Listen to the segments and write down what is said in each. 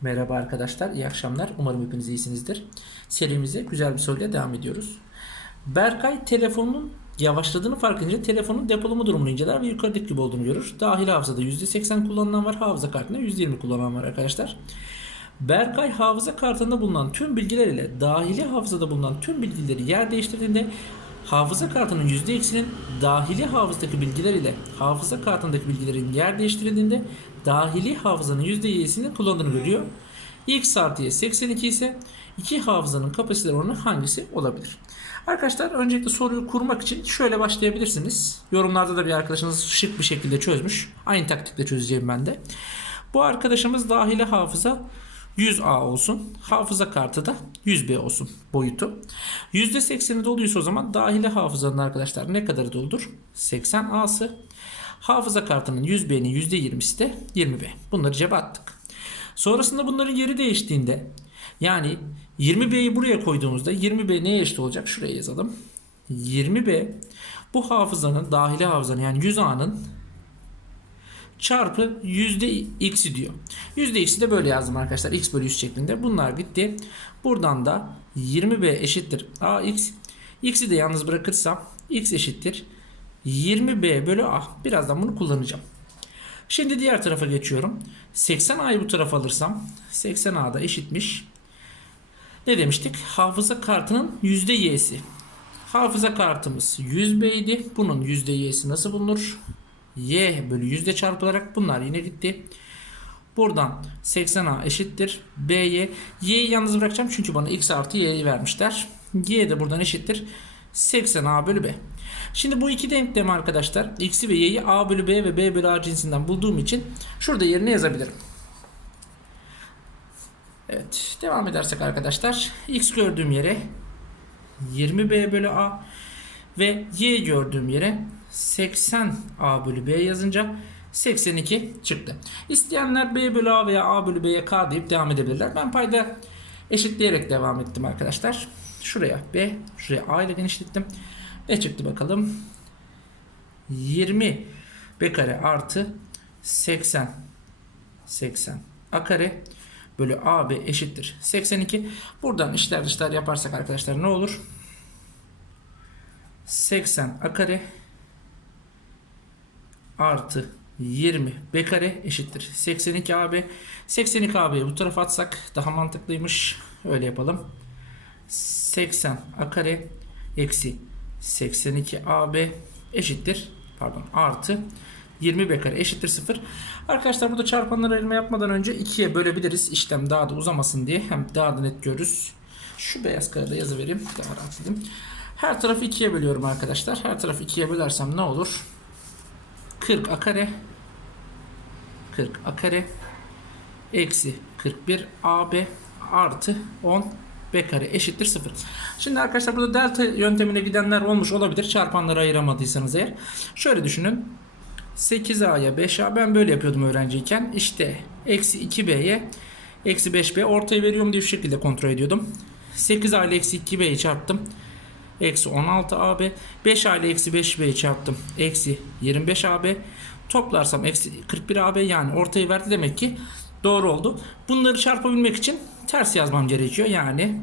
Merhaba arkadaşlar, iyi akşamlar. Umarım hepiniz iyisinizdir. Serimize güzel bir soruyla devam ediyoruz. Berkay telefonun yavaşladığını fark edince telefonun depolama durumunu inceler ve yukarıdaki gibi olduğunu görür. Dahil hafızada %80 kullanılan var, hafıza kartında %20 kullanan var arkadaşlar. Berkay hafıza kartında bulunan tüm bilgiler ile dahili hafızada bulunan tüm bilgileri yer değiştirdiğinde hafıza kartının %x'inin dahili hafızadaki bilgiler ile hafıza kartındaki bilgilerin yer değiştirildiğinde dahili hafızanın %y'sini kullandığını görüyor. X artı y 82 ise iki hafızanın kapasite oranı hangisi olabilir? Arkadaşlar öncelikle soruyu kurmak için şöyle başlayabilirsiniz. Yorumlarda da bir arkadaşınız şık bir şekilde çözmüş. Aynı taktikle çözeceğim ben de. Bu arkadaşımız dahili hafıza 100A olsun. Hafıza kartı da 100B olsun boyutu. %80'i doluysa o zaman dahili hafızanın arkadaşlar ne kadarı doludur? 80A'sı. Hafıza kartının 100B'nin %20'si de 20B. Bunları cebe attık. Sonrasında bunların yeri değiştiğinde yani 20B'yi buraya koyduğumuzda 20B neye eşit olacak? Şuraya yazalım. 20B bu hafızanın dahili hafızanın yani 100A'nın çarpı yüzde x'i diyor. Yüzde x'i de böyle yazdım arkadaşlar. x bölü 100 şeklinde. Bunlar gitti. Buradan da 20b eşittir ax. x'i de yalnız bırakırsam x eşittir 20b bölü a. Birazdan bunu kullanacağım. Şimdi diğer tarafa geçiyorum. 80a'yı bu tarafa alırsam 80a da eşitmiş. Ne demiştik? Hafıza kartının yüzde y'si. Hafıza kartımız 100b idi. Bunun yüzde y'si nasıl bulunur? Y bölü yüzde çarpılarak bunlar yine gitti. Buradan 80a eşittir b'ye. y'yi yalnız bırakacağım çünkü bana x artı y'yi vermişler. y de buradan eşittir 80a bölü b. Şimdi bu iki denklemi arkadaşlar x'i ve y'yi a bölü b ve b bölü a cinsinden bulduğum için şurada yerine yazabilirim. Evet devam edersek arkadaşlar x gördüğüm yere 20b bölü a ve y gördüğüm yere 80a bölü b yazınca 82 çıktı. İsteyenler b bölü a veya a bölü b'ye k deyip devam edebilirler. Ben payda eşitleyerek devam ettim arkadaşlar. Şuraya b, şuraya a ile genişlettim. Ne çıktı bakalım? 20 b kare artı 80 80 a kare bölü ab eşittir 82. Buradan işler dışlar yaparsak arkadaşlar ne olur? 80 a kare artı 20 b kare eşittir. 82 ab 82 ab'yi bu tarafa atsak daha mantıklıymış. Öyle yapalım. 80 a kare eksi 82 ab eşittir. Pardon artı 20 b kare eşittir 0 arkadaşlar burada çarpanları ayırma yapmadan önce 2'ye bölebiliriz. İşlem daha da uzamasın diye hem daha da net görürüz. Şu beyaz karede yazı vereyim. Daha rahat edeyim her tarafı 2'ye bölüyorum arkadaşlar. Her tarafı 2'ye bölersem ne olur 40 a kare 40 a kare eksi 41 ab artı 10 b kare eşittir 0. Şimdi arkadaşlar burada delta yöntemine gidenler olmuş olabilir. Çarpanları ayıramadıysanız eğer. Şöyle düşünün. 8a'ya 5a ben böyle yapıyordum öğrenciyken. İşte eksi 2b'ye eksi 5b ortayı veriyorum diye şu şekilde kontrol ediyordum. 8a ile eksi 2b'yi çarptım. Eksi 16 AB. 5 A ile eksi 5 B'yi çarptım. Eksi 25 AB. Toplarsam eksi 41 AB yani ortayı verdi demek ki doğru oldu. Bunları çarpabilmek için ters yazmam gerekiyor. Yani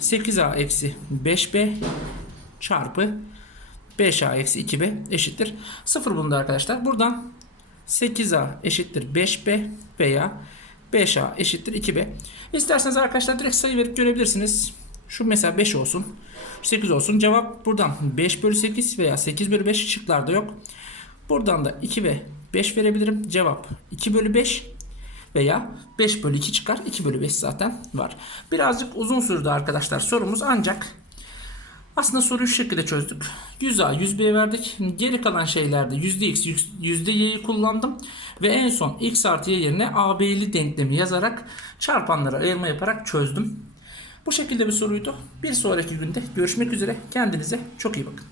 8A eksi 5B çarpı 5A eksi 2B eşittir 0 bunda arkadaşlar. Buradan 8A eşittir 5B veya 5A eşittir 2B. İsterseniz arkadaşlar direkt sayı verip görebilirsiniz. Şu mesela 5 olsun. 8 olsun. Cevap buradan 5 bölü 8 veya 8 bölü 5 şıklarda yok. Buradan da 2 ve 5 verebilirim. Cevap 2 bölü 5 veya 5 bölü 2 çıkar. 2 bölü 5 zaten var. Birazcık uzun sürdü arkadaşlar sorumuz ancak aslında soruyu şu şekilde çözdük. 100A 100B verdik. Geri kalan şeylerde %x %y'yi kullandım. Ve en son x artı y yerine AB'li denklemi yazarak çarpanlara ayırma yaparak çözdüm. Bu şekilde bir soruydu. Bir sonraki günde görüşmek üzere. Kendinize çok iyi bakın.